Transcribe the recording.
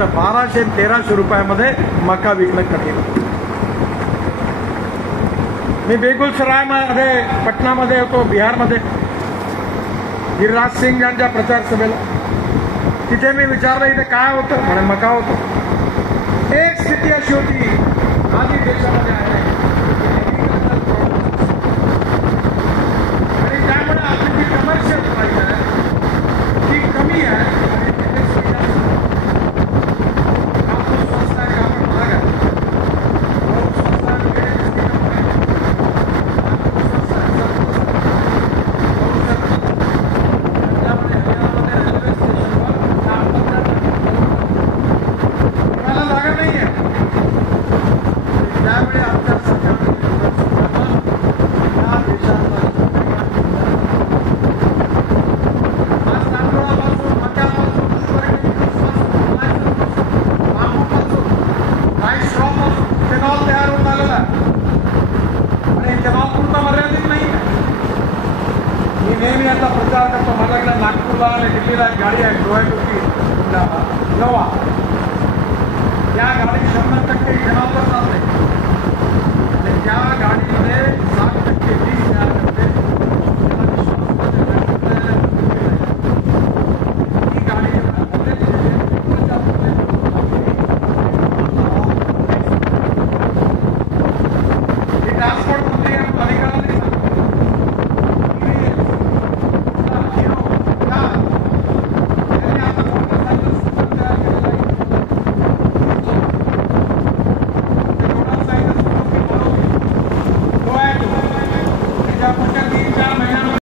तर 1200 आणि 1300 रुपयामध्ये मका विकणं कठीण. मी बेगुसरायमध्ये पटनामध्ये होतो, बिहारमध्ये गिरिराज सिंग यांच्या प्रचार सभेला. तिथे मी विचारलं इथे काय होतं, म्हणे मका होतो. एक स्थिती अशी होती आधी देशामध्ये आहे आणि त्यामुळे आपली जी कमर्शियल प्राईस आहे ती कमी आहे आणि कापूस स्वस्त आहे, कापड महाग आहे. गहू स्वस्त आहे, त्यामुळे हरियाणामध्ये रेल्वे स्टेशनवर तुम्हाला जागा नाही आहे. त्यामुळे आमच्या सरकारने या देशातला आज तांदूळापासून, मक्यापासून, बांबूपासून, राईस स्ट्रॉपासून इथेनॉल तयार होऊन आलेला आहे. आणि इथेनॉल पुरता मर्यादित नाही आहे. मी नेहमी आता प्रचार करतो. माझ्याकडे नागपूरला आणि दिल्लीला एक गाडी आहे टोयोटाची नवा. त्या गाडी 100% इथेनॉलवर चालते आणि त्या गाडीमध्ये 7%